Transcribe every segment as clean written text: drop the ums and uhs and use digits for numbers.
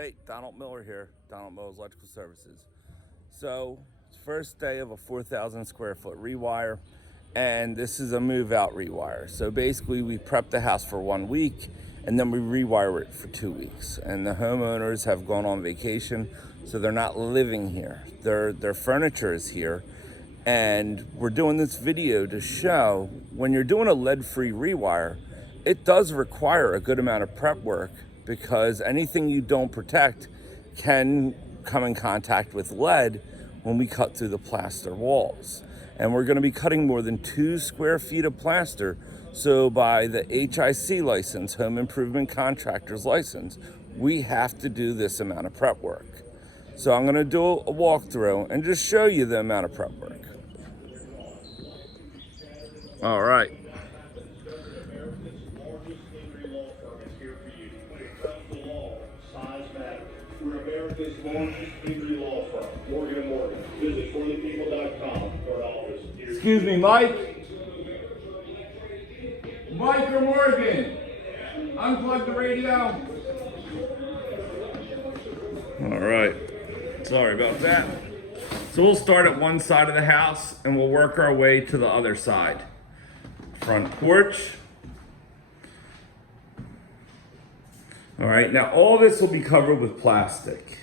Hey, Donald Miller here, Donald Miller's Electrical Services. So, it's first day of a 4,000 square foot rewire, and this is a move out rewire. So basically we prep the house for 1 week and then we rewire it for 2 weeks. And the homeowners have gone on vacation, so they're not living here. Their furniture is here. And we're doing this video to show when you're doing a lead-free rewire, it does require a good amount of prep work because anything you don't protect can come in contact with lead when we cut through the plaster walls. And we're gonna be cutting more than 2 square feet of plaster. So by the HIC license, Home Improvement Contractor's license, we have to do this amount of prep work. So I'm gonna do a walkthrough and just show you the amount of prep work. All right. We're America's largest injury law firm, Morgan & Morgan. Visit forthepeople.com for an office. Excuse me, Mike. Mike or Morgan, unplug the radio. All right. Sorry about that. So we'll start at one side of the house and we'll work our way to the other side. Front porch. All right, now all this will be covered with plastic.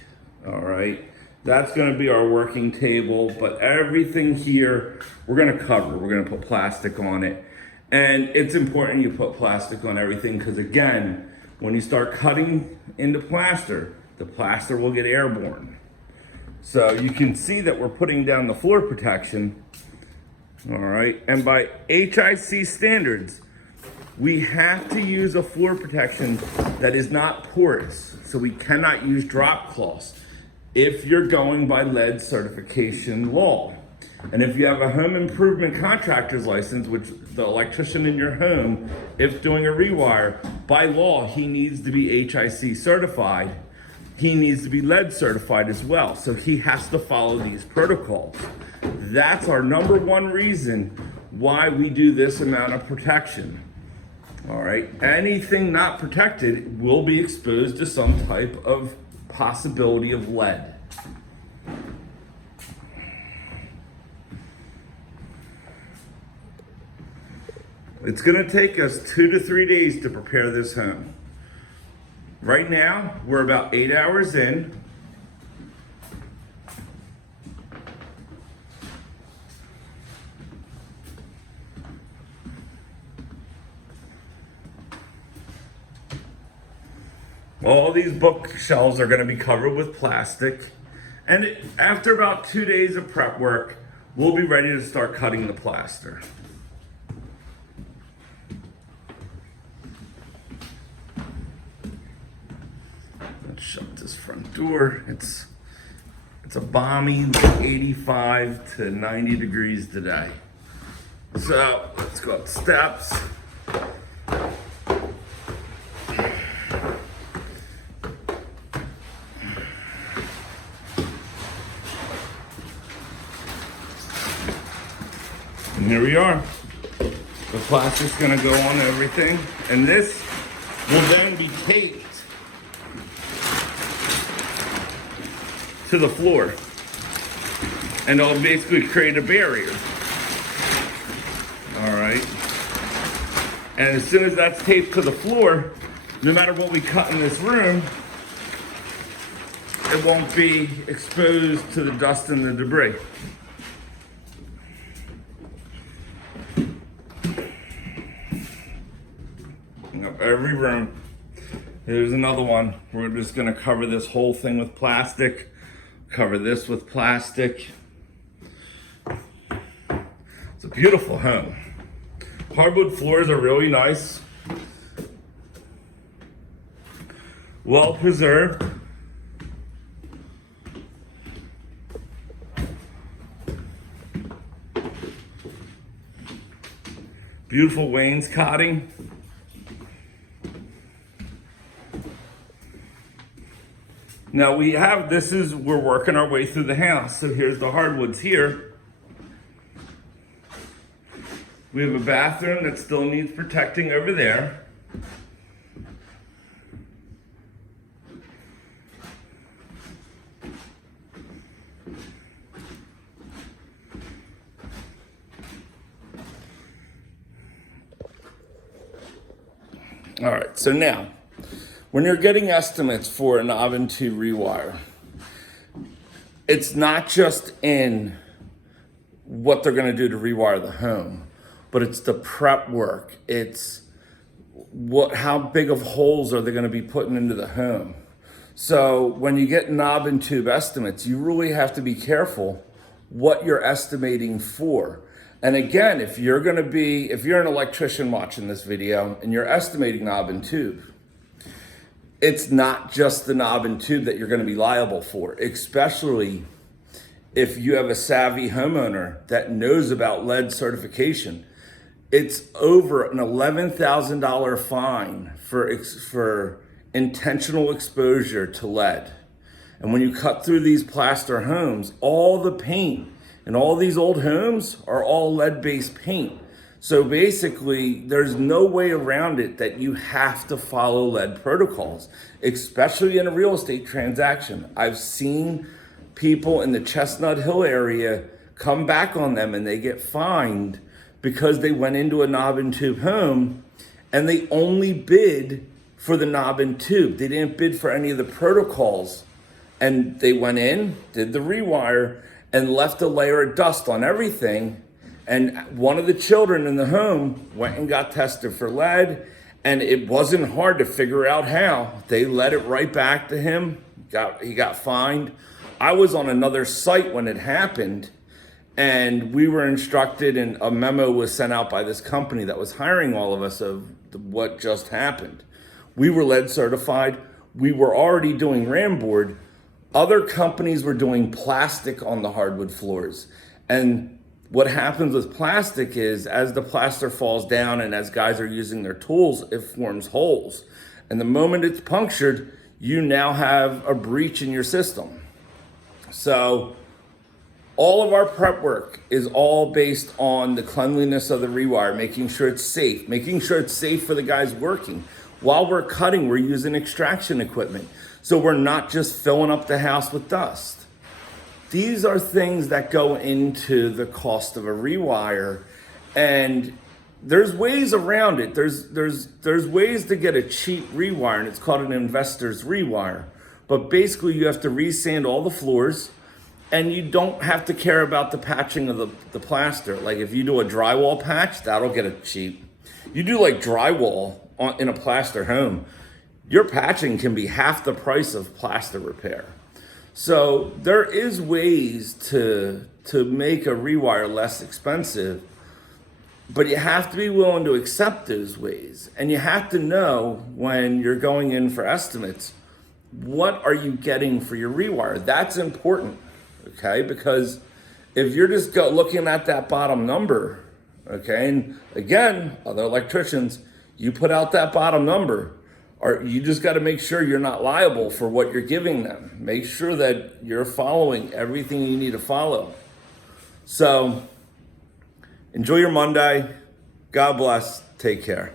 All right, that's gonna be our working table, but everything here we're gonna cover. We're gonna put plastic on it. And it's important you put plastic on everything because again, when you start cutting into plaster, the plaster will get airborne. So you can see that we're putting down the floor protection. All right, and by HIC standards, we have to use a floor protection that is not porous. So we cannot use drop cloths if you're going by lead certification law. And if you have a home improvement contractor's license, which the electrician in your home, if doing a rewire, by law, he needs to be HIC certified. He needs to be lead certified as well. So he has to follow these protocols. That's our number one reason why we do this amount of protection. All right, anything not protected will be exposed to some type of possibility of lead. It's gonna take us 2 to 3 days to prepare this home. Right now, we're about 8 hours in. All these bookshelves are gonna be covered with plastic. And after about 2 days of prep work, we'll be ready to start cutting the plaster. Let's shut this front door. It's a balmy 85 to 90 degrees today. So let's go up the steps. And here we are. The plastic's gonna go on everything. And this will then be taped to the floor. And it'll basically create a barrier. All right. And as soon as that's taped to the floor, no matter what we cut in this room, it won't be exposed to the dust and the debris. Every room. Here's another one. We're just gonna cover this whole thing with plastic, cover this with plastic. It's a beautiful home. Hardwood floors are really nice. Well preserved. Beautiful wainscoting. Now we're working our way through the house. So here's the hardwoods here. We have a bathroom that still needs protecting over there. All right, so now, when you're getting estimates for a knob and tube rewire, it's not just in what they're gonna do to rewire the home, but it's the prep work. It's how big of holes are they gonna be putting into the home? So when you get knob and tube estimates, you really have to be careful what you're estimating for. And again, if you're an electrician watching this video and you're estimating knob and tube, it's not just the knob and tube that you're gonna be liable for, especially if you have a savvy homeowner that knows about lead certification. It's over an $11,000 fine for intentional exposure to lead. And when you cut through these plaster homes, all the paint in all these old homes are all lead-based paint. So basically, there's no way around it that you have to follow lead protocols, especially in a real estate transaction. I've seen people in the Chestnut Hill area come back on them and they get fined because they went into a knob and tube home and they only bid for the knob and tube. They didn't bid for any of the protocols. And they went in, did the rewire, and left a layer of dust on everything. And one of the children in the home went and got tested for lead, and it wasn't hard to figure out how. They let it right back to him. He got fined. I was on another site when it happened, and we were instructed, and a memo was sent out by this company that was hiring all of us of what just happened. We were lead certified. We were already doing RAM board. Other companies were doing plastic on the hardwood floors. And what happens with plastic is as the plaster falls down and as guys are using their tools, it forms holes. And the moment it's punctured, you now have a breach in your system. So all of our prep work is all based on the cleanliness of the rewire, making sure it's safe for the guys working. While we're cutting, we're using extraction equipment. So we're not just filling up the house with dust. These are things that go into the cost of a rewire, and there's ways around it. There's ways to get a cheap rewire, and it's called an investor's rewire. But basically you have to resand all the floors, and you don't have to care about the patching of the plaster. Like if you do a drywall patch, that'll get it cheap. You do like drywall in a plaster home, your patching can be half the price of plaster repair. So there is ways to make a rewire less expensive, but you have to be willing to accept those ways. And you have to know when you're going in for estimates, what are you getting for your rewire? That's important, okay? Because if you're just looking at that bottom number, okay, and again, other electricians, you put out that bottom number, or you just got to make sure you're not liable for what you're giving them. Make sure that you're following everything you need to follow. So enjoy your Monday. God bless. Take care.